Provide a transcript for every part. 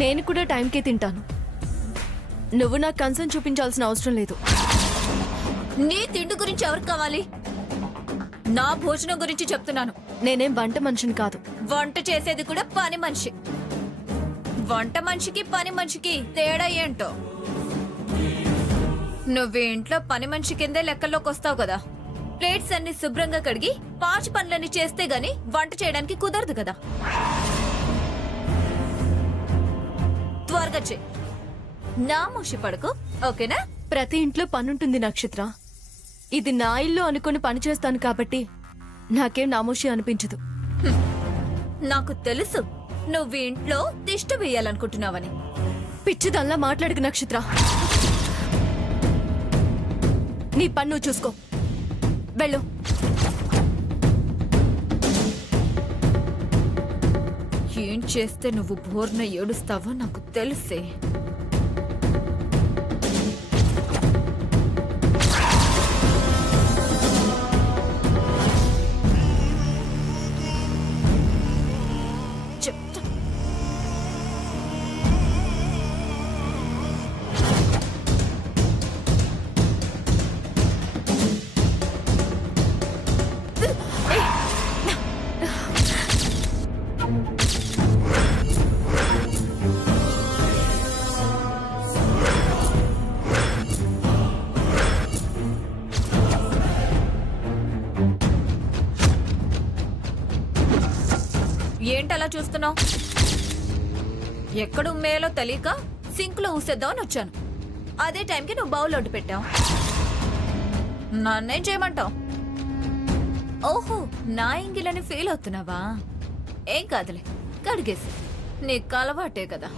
నేను కూడా టైంకే తింటాను. నువ్వు నాకు కన్సర్న్ చూపించాల్సిన అవసరం లేదు. నీ తిండి గురించి ఎవరికి కావాలి? నా భోజనం గురించి చెప్తున్నాను. నేనేం వంట మనిషిని కాదు. వంట చేసేది కూడా పని మనిషి. వంట మనిషికి పని మనిషికి తేడా ఏంటో? నువ్వు ఇంట్లో పని మనిషి కిందే లెక్కల్లోకి వస్తావు కదా. ప్లేట్స్ అన్ని శుభ్రంగా కడిగి పాచి పనులన్నీ చేస్తే గాని వంట చేయడానికి కుదరదు కదా. త్వరగా చెయ్యి, నా మూసి పడకు, ఓకేనా? ప్రతి ఇంట్లో పనుంటుంది నక్షత్ర. ఇది నా ఇల్లు అనుకుని పని చేస్తాను కాబట్టి నాకేం నామోషి అనిపించదు. నాకు తెలుసు నువ్వు ఇంట్లో తిష్ట వేయాలనుకుంటున్నావని. పిచ్చిదల్లా మాట్లాడకు నక్షత్ర. నీ పని నువ్వు చూసుకో, వెళ్ళు. ఏం చేస్తే నువ్వు బోర్న ఏడుస్తావో నాకు తెలుసే. చెప్తా. ఏంటలా చూస్తున్నావు? ఎక్కడ ఉమ్మేయాలో తెలియక సింక్ లో ఊసేద్దామని వచ్చాను. అదే టైంకి నువ్వు బౌల్ ఒడ్డు పెట్టావు. నన్నేం చేయమంటావు? ఓహో, నా ఇంగిలని ఫీల్ అవుతున్నావా? ఏం కాదులే, కడిగేసి. నీకు అలవాటే కదా.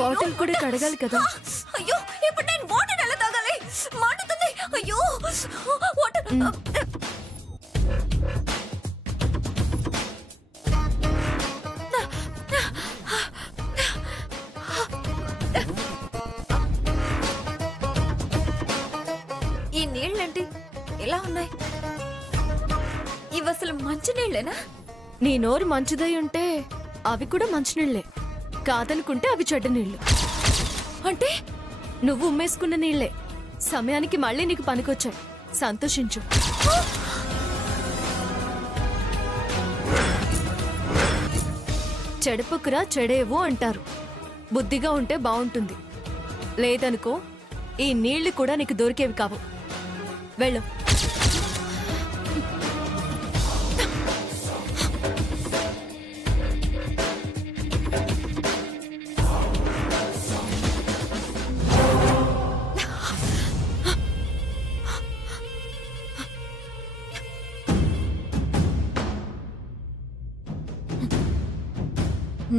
బాటిల్ కూడా కడగాలి కదా. అయ్యో, ఇప్పుడు నేను వాటర్ ఎలా తాగాలి? మండుతుంది. అయ్యో, వాటర్. ఈ నీళ్ళేంటి ఇలా ఉన్నాయి? ఇవి అసలు మంచి నీళ్ళేనా? నీ నోరు మంచిదై ఉంటే అవి కూడా మంచినీళ్లే, కాదనుకుంటే అవి చెడ్డ నీళ్లు. అంటే నువ్వు ఉమ్మేసుకున్న నీళ్లే సమయానికి మళ్ళీ నీకు పనికొచ్చాయి. సంతోషించు. చెడపకురా చెడేవు అంటారు. బుద్ధిగా ఉంటే బాగుంటుంది, లేదనుకో ఈ నీళ్లు కూడా నీకు దొరికేవి కావు. వెళ్ళు.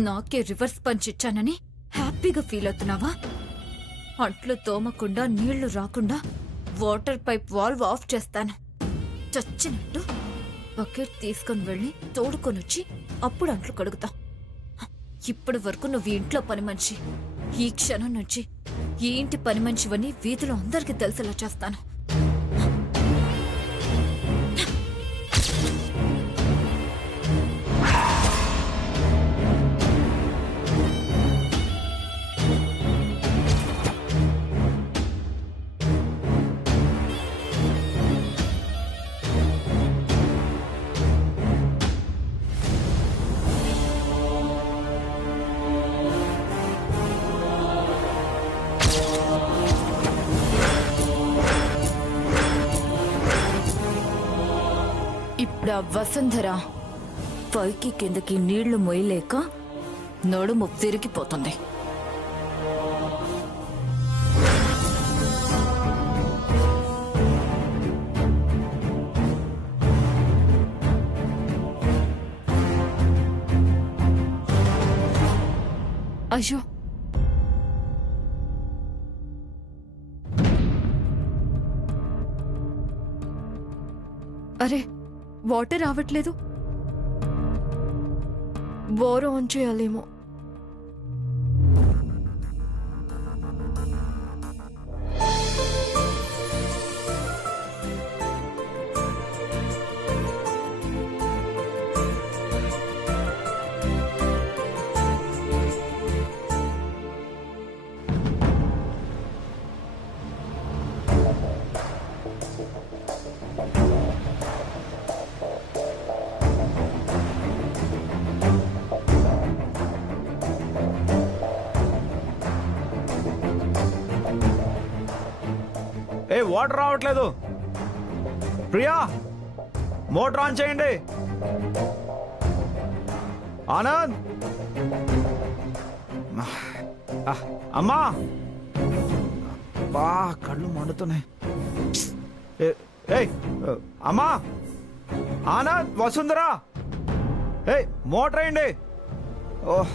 నాకే రివర్స్ పంచ్ ఇచ్చానని హ్యాపీగా ఫీల్ అవుతున్నావా? అంట్లు తోమకుండా నీళ్లు రాకుండా వాటర్ పైప్ వాల్వ్ ఆఫ్ చేస్తాను. చచ్చినట్టు బకెట్ తీసుకొని వెళ్ళి తోడుకొనొచ్చి అప్పుడు అంట్లు కడుగుతా. ఇప్పటి వరకు నువ్వు ఇంట్లో పని మనిషి, ఈ క్షణం నుంచి ఈ ఇంటి పని మనిషివని వీధిలో అందరికీ తెలిసేలా చేస్తాను. ఇప్పుడు ఆ వసుంధర పైకి కిందకి నీళ్లు మొయ్యలేక నడుము తిరిగిపోతుంది. అయ్యో, అరే వాటర్ రావట్లేదు. Bore on చేయాలేమో. వాటర్ రావట్లేదు. ప్రియా, మోటార్ ఆన్ చేయండి. ఆనంద్, అమ్మా, బా కళ్ళు మండుతున్నాయి. అమ్మా, ఆనంద్, వసుంధరా, మోటార్ వేయండి. ఓహ్,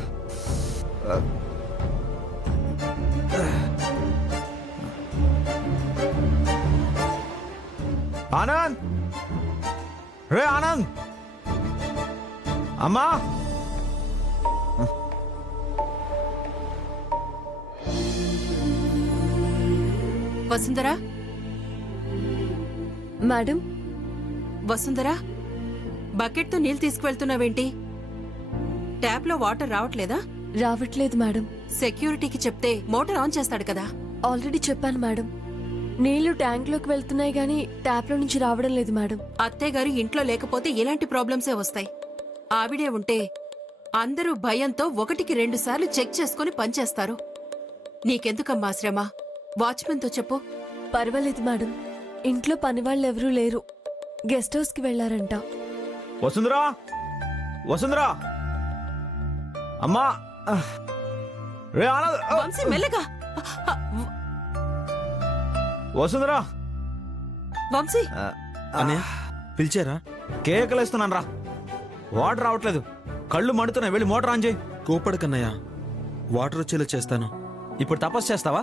ఆనంద్, రే ఆనంద్, అమ్మా. వసుంధరా, మేడం. వసుంధరా, బకెట్తో నీళ్ళు తీసుకువెళ్తున్నావేంటి? ట్యాప్లో వాటర్ రావట్లేదా? రావట్లేదు మేడం. సెక్యూరిటీకి చెప్తే మోటార్ ఆన్ చేస్తాడు కదా. ఆల్రెడీ చెప్పాను మేడం. నీళ్లు ట్యాంక్లోకి వెళ్తున్నాయి గానీ ట్యాప్లో నుంచి రావడం లేదు మేడం. అత్తయ్య గారు ఇంట్లో లేకపోతే ఇలాంటి ప్రాబ్లమ్సే వస్తాయి. ఆవిడే ఉంటే అందరూ భయంతో 1కి 2 సార్లు చెక్ చేసుకుని పనిచేస్తారు. నీకెందుకమ్మా శ్రమ? వాచ్మెన్తో చెప్పు. పర్వాలేదు మేడం, ఇంట్లో పనివాళ్ళెవరూ లేరు. గెస్ట్ హౌస్కి వెళ్లారంట. వసుంధరా, వసుంధరా, అమ్మా, రే ఆనంద్, వంశీ మెల్లగా. వసుంధరా, వంశీ, అన్నయ్య పిలిచారా? కేకలేస్తున్నాను రా. వాటర్ రావట్లేదు, కళ్ళు మండుతున్నాయి. వెళ్ళి మోటార్ ఆన్ చేయి. కోపడకన్నయ్య, వాటర్ వచ్చేలా చేస్తాను. ఇప్పుడు తపస్సు చేస్తావా?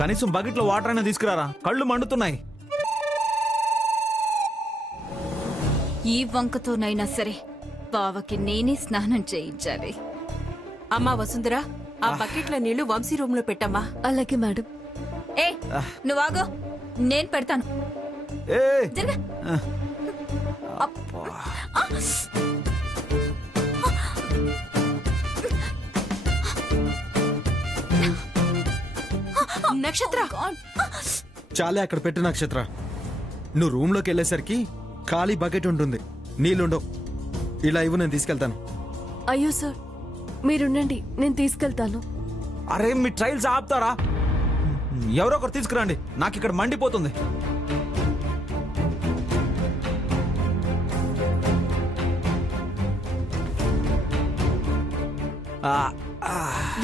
కనీసం బకెట్లో వాటర్ అయినా తీసుకురారా, కళ్ళు మండుతున్నాయి. ఈ వంకతోనైనా సరే బావకి నేనే స్నానం చేయించాలి. అమ్మా వసుంధరా, ఆ బకెట్ల నీళ్లు వంశీ రూమ్ లో పెట్టమ్మా. అలాగే మేడం. ఏ నువ్వాగో, నేను పెడతాను. జరగ. నక్షత్ర, చాలే అక్కడ పెట్టు నక్షత్ర. నువ్వు రూమ్లోకి వెళ్ళేసరికి ఖాళీ బకెట్ ఉంటుంది, నీళ్ళుండవు. ఇలా ఇవ్వు, నేను తీసుకెళ్తాను. అయ్యో సార్, మీరుండండి, నేను తీసుకెళ్తాను. అరే మీ ట్రైల్స్ ఆపుతారా? ఎవరో ఒకరు తీసుకురండి, నాకు ఇక్కడ మండిపోతుంది.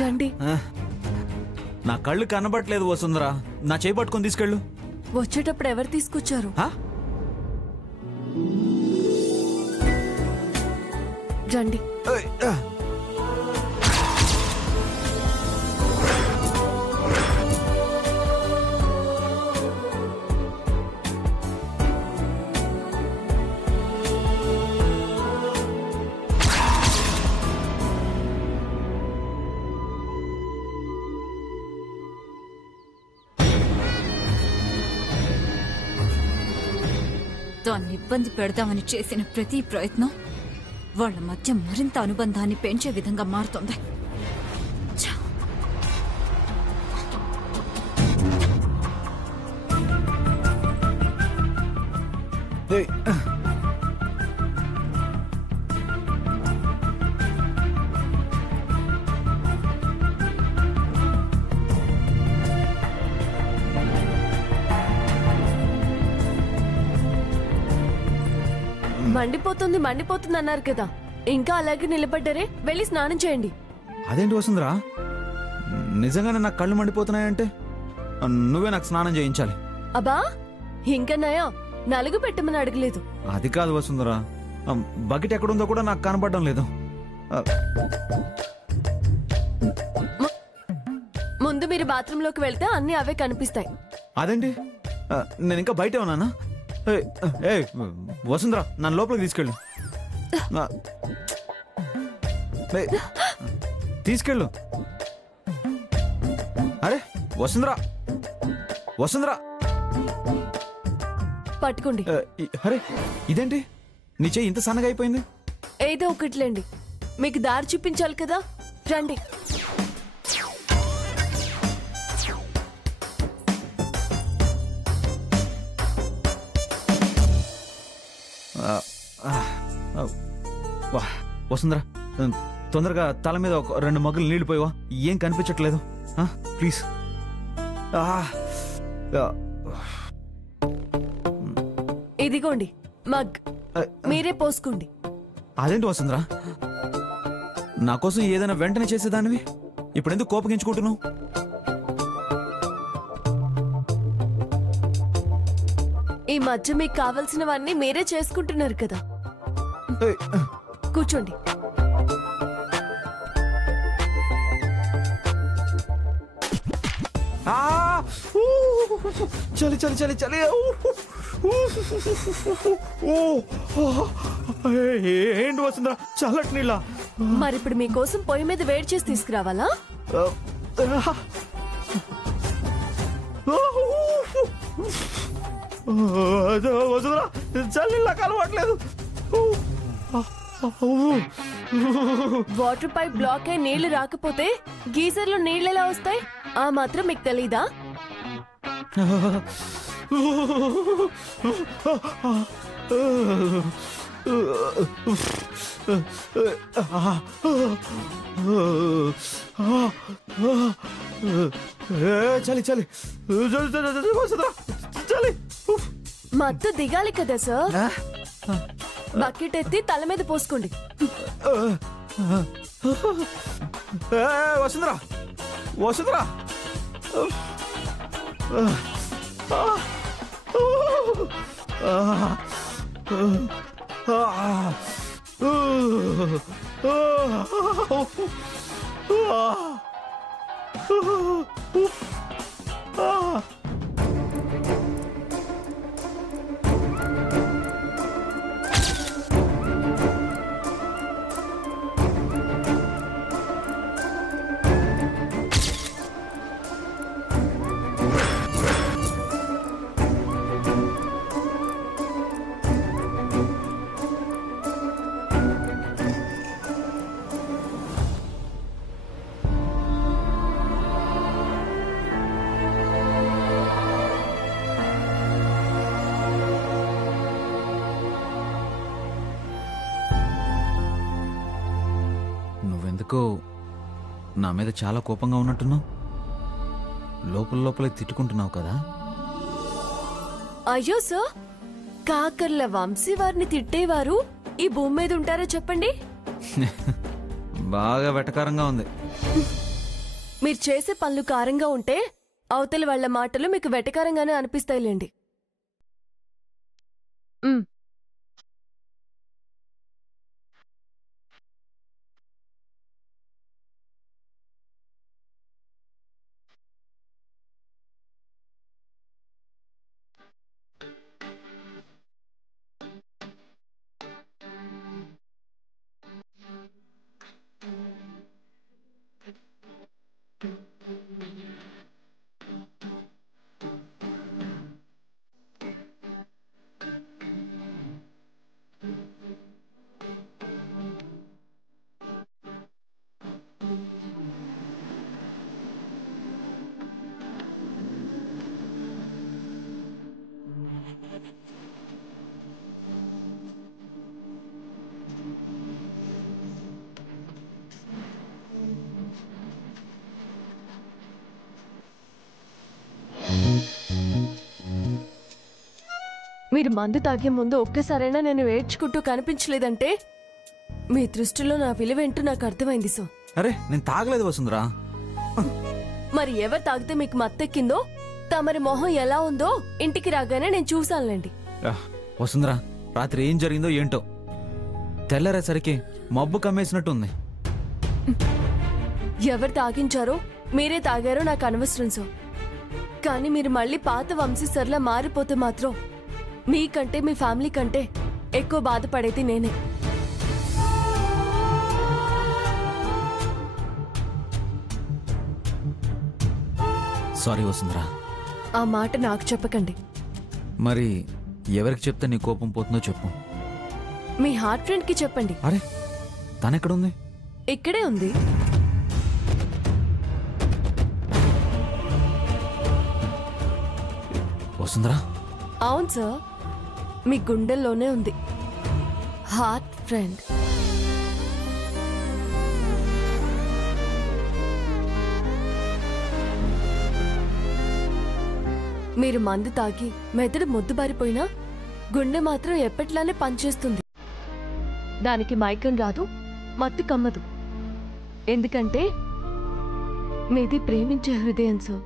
రండి. నా కళ్ళు కనబట్లేదు వసుంధరా, నా చేయి పట్టుకొని తీసుకెళ్ళు. వచ్చేటప్పుడు ఎవరు తీసుకొచ్చారు? రండి. దాన్ని ఇబ్బంది పెడదామని చేసిన ప్రతి ప్రయత్నం వాళ్ళ మధ్య మరింత అనుబంధాన్ని పెంచే విధంగా మారుతోంది. మండిపోతుంది మండిపోతుంది అన్నారు కదా, ఇంకా అలాగే నిలబడ్డారే, వెళ్ళి స్నానం చేయండి. అదేంటి వసుంధరా, నిజంగానే నాకు కళ్ళు మండిపోతున్నాయంటే నువ్వే నాకు స్నానం చేయించాలి. అబ్బా ఇంకా నయా, నలుగు పెట్టమని అడగలేదు. అది కాదు వసుంధరా, బకెట్ ఎక్కడుందో కూడా నాకు కనపడడం లేదు. ముందు మీరు బాత్రూంలోకి వెళ్తే అన్ని అవే కనిపిస్తాయి. అదేంటి, నేను ఇంకా బయటే ఉన్నానా? ఏ వసుంధరా, నన్ను లోపలికి తీసుకెళ్ళు. ఏయ్, తీసుకెళ్ళు. అరే వసుంధరా, వసుంధరా. పట్టుకోండి. అరే ఇదేంటి, నీ చెయ్యి ఇంత సన్నగా అయిపోయింది? ఏదో ఒకటిలేండి, మీకు దారి చూపించాలి కదా, రండి. వసుంధరా, తొందరగా తల మీద ఒక 2 మగ్గులు నీళ్లు పోయివా, ఏం కనిపించట్లేదు ప్లీజ్. ఇదిగోండి మగ్, మీరే పోసుకోండి. అదేంటి వసుంధరా, నా కోసం ఏదైనా వెంటనే చేసేదానివి, ఇప్పుడెందుకు కోపగించుకుంటున్నావు? ఈ మధ్య మీకు కావలసినవన్నీ మీరే చేసుకుంటున్నారు కదా, కూర్చోండి. చలి చలి చలి చలి. ఏంటి వస్తుందా చల్లటి నీళ్ళ? మరి ఇప్పుడు మీకోసం పొయ్యి మీద వేడి చేసి తీసుకురావాలా? వస్తుందా, చల్లిళ్ళ కలవట్లేదు. వాటర్ పైప్ బ్లాక్ అయి నీళ్లు రాకపోతే గీజర్లో నీళ్ళు ఎలా వస్తాయి? ఆ మాత్రం మీకు తెలీదా? చలి చలి చలి. మత్తు దిగాలి కదా సార్, బకెట్ ఎత్తి తల మీద పోసుకోండి. వసుంధరా, వసుంధరా. నువ్వెందుకో నా మీద చాలా కోపంగా ఉన్నట్టున్నావు, లోపల లోపలే తిట్టుకుంటున్నావు కదా? అయ్యో సార్, కాకర్ల వంశీ వారిని తిట్టేవారు ఈ భూమి మీద ఉంటారో చెప్పండి? బాగా వెటకారంగా ఉంది. మీరు చేసే పనులు కారంగా ఉంటే అవతలి వాళ్ళ మాటలు మీకు వెటకారంగానే అనిపిస్తాయిలేండి. మీరు మందు తాగే ముందు ఒక్కసారైనా నేను ఏడ్చుకుంటూ కనిపించలేదంటే మీ దృష్టిలో నా విలువేంటో నాకు అర్థమైంది సో. అరే నేను తాగలేదు వసుంధరా. మరి ఎవరు తాగితే మీకు మత్తెక్కిందో తమరి మొహం ఎలా ఉందో ఇంటికి రాగానే నేను చూసానులేండి. వసుంధరా, రాత్రి ఏం జరిగిందో ఏంటో తెల్లరేసరికి మబ్బు కమ్మేసినట్టుంది. ఎవరు తాగించారో మీరే తాగారో నాకు అనవసరం సో. కానీ మీరు మళ్ళీ పాత వంశీసర్లా మారిపోతే మాత్రం మీకంటే మీ ఫ్యామిలీ కంటే ఎక్కువ బాధపడేది నేనే. సారీ వసుంధరా. ఆ మాట నాకు చెప్పకండి. మరి ఎవరికి చెప్తే నీ కోపం పోతుందో చెప్పు. మీ హార్ట్ ఫ్రెండ్ కి చెప్పండి. అరే తనెక్కడుంది? ఇక్కడే ఉంది. వసుంధరా? అవును సార్, మీ గుండెల్లోనే ఉంది హార్ట్ ఫ్రెండ్. మీరు మందు తాగి మెదడు మొద్దుబారిపోయినా గుండె మాత్రం ఎప్పట్లానే పనిచేస్తుంది. దానికి మైకం రాదు, మత్తు కమ్మదు. ఎందుకంటే మీది ప్రేమించే హృదయం సో.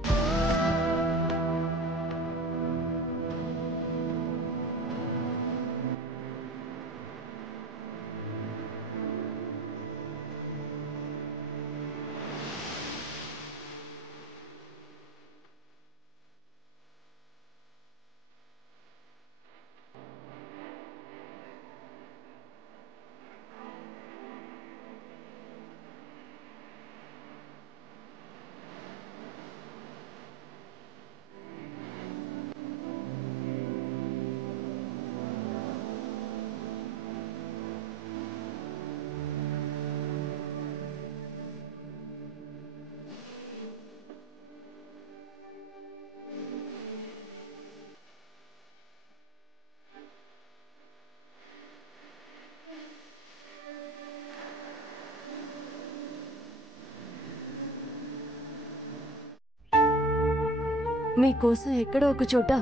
మీకోసం ఎక్కడో ఒక చోట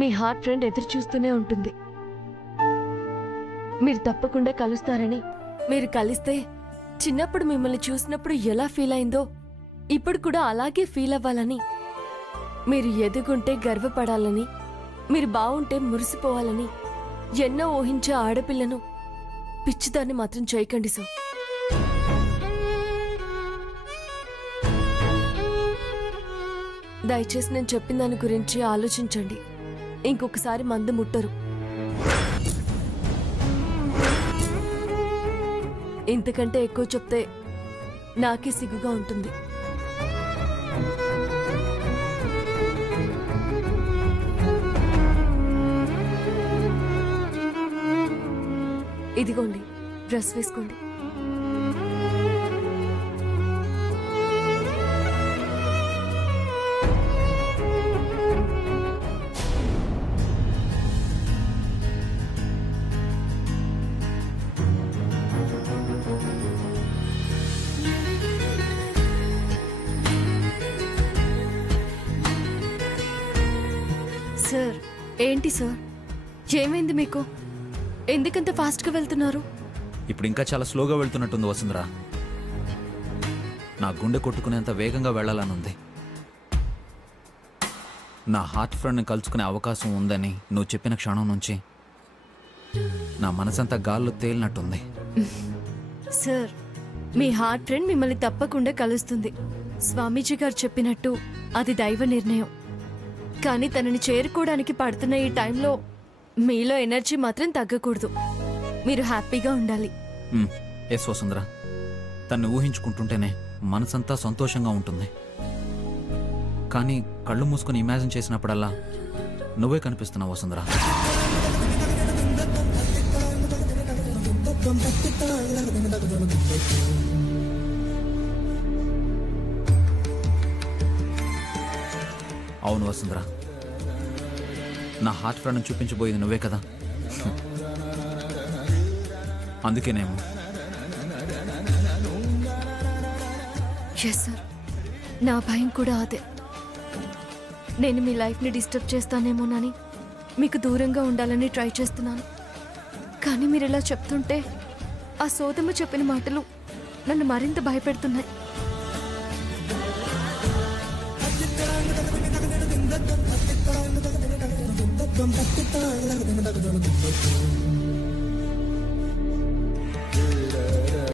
మీ హార్ట్ ఫ్రెండ్ ఎదురు చూస్తూనే ఉంటుంది. మీరు తప్పకుండా కలుస్తారని, మీరు కలిస్తే చిన్నప్పుడు మిమ్మల్ని చూసినప్పుడు ఎలా ఫీల్ అయిందో ఇప్పుడు కూడా అలాగే ఫీల్ అవ్వాలని, మీరు ఎదుగుంటే గర్వపడాలని, మీరు బాగుంటే మురిసిపోవాలని ఎన్నో ఊహించే ఆడపిల్లను పిచ్చిదాన్ని మాత్రం చేయకండి సో. దయచేసి నేను చెప్పిన దాని గురించి ఆలోచించండి. ఇంకొకసారి మందు ముట్టరు. ఇంతకంటే ఎక్కువ చెప్తే నాకే సిగ్గుగా ఉంటుంది. ఇదిగోండి, డ్రెస్ వేసుకోండి. సార్, ఏంటి సార్, ఏమైంది మీకు? ఎందుకంత ఫాస్ట్గా వెళ్తున్నారు? ఇప్పుడు ఇంకా చాలా స్లోగా వెళ్తున్నట్టుంది వసుంధరా. నా గుండె కొట్టుకునేంత వేగంగా వెళ్ళాలనుంది. నా హార్ట్ ఫ్రెండ్ని కలుసుకునే అవకాశం ఉందని నువ్వు చెప్పిన క్షణం నుంచి నా మనసంతా గాల్లో తేలినట్టుంది. సార్, మీ హార్ట్ ఫ్రెండ్ మిమ్మల్ని తప్పకుండా కలుస్తుంది. స్వామీజీ గారు చెప్పినట్టు అది దైవ నిర్ణయం. కానీ తనని చేరుకోవడానికి పడుతున్న ఈ టైంలో మీలో ఎనర్జీ మాత్రం తగ్గకూడదు. మీరు హ్యాపీగా ఉండాలి. ఎస్ వసుంధరా, తన్ని ఊహించుకుంటుంటేనే మనసంతా సంతోషంగా ఉంటుంది. కానీ కళ్ళు మూసుకొని ఇమాజిన్ చేసినప్పుడల్లా నువ్వే కనిపిస్తున్నావు వసుంధరా. అవును వసుంధరా, నా హార్ట్ ఫ్రెండ్ని చూపించబోయేది నువ్వే కదా. అందుకేనేమో. ఎస్ సార్, నా భయం కూడా అదే. నేను మీ లైఫ్ని డిస్టర్బ్ చేస్తానేమోనని మీకు దూరంగా ఉండాలని ట్రై చేస్తున్నాను. కానీ మీరు ఇలా చెప్తుంటే ఆ సోదమ్మ చెప్పిన మాటలు నన్ను మరింత భయపెడుతున్నాయి.